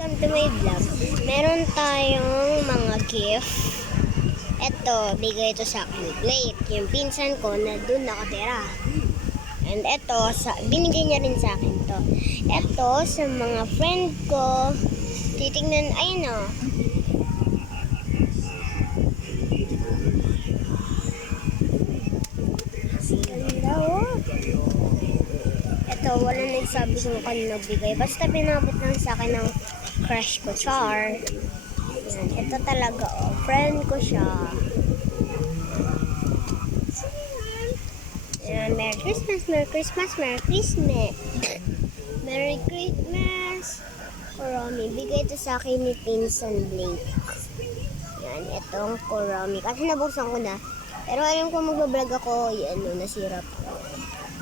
Welcome to my vlog. Meron tayong mga gift. Ito, bigay ito sa akin ni Blake. Yung pinsan ko na doon nakatira. And ito, binigay niya rin sa akin to. Ito, sa mga friend ko. Titignan, ayun o. Ganda o. Ito, wala nagsabi kung kanino bigay. Basta pinabot lang sa akin ng crush ko, Char. Yan, ito talaga o. Friend ko siya. Yan, Merry Christmas, Merry Christmas, Merry Christmas. Merry Christmas. Kuromi. Bigay ito sa akin ni Pinsan Blake. Yan, itong Kuromi. Kasi nabuksan ko na. Pero alam ko magbablog ako, yan, nasira po.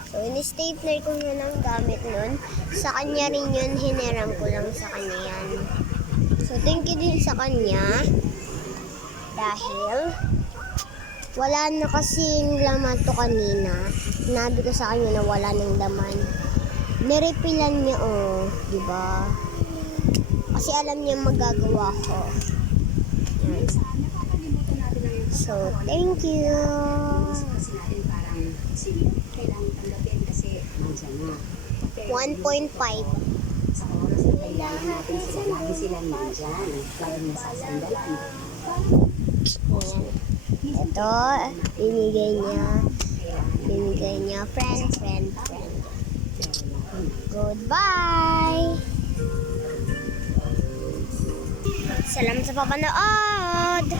So, in-stapler ko na ng gamit nun. Sa kanya rin yun, hiniram ko lang sa kanya yan. So, thank you din sa kanya. Dahil, wala na kasing laman to kanina. Sinabi ko sa kanya na wala nang laman. Nirepilan niya, oh. Diba? Kasi alam niya magagawa ko. Yan. So, thank you. Kailangan tanggapin kasi nandiyan na. 1.5. Sa oras na kailangan natin sila, lagi silang nandiyan. Lagi nasasandalan. Ayan. Ito, binigay niya, friend. Goodbye! Salamat sa papanood!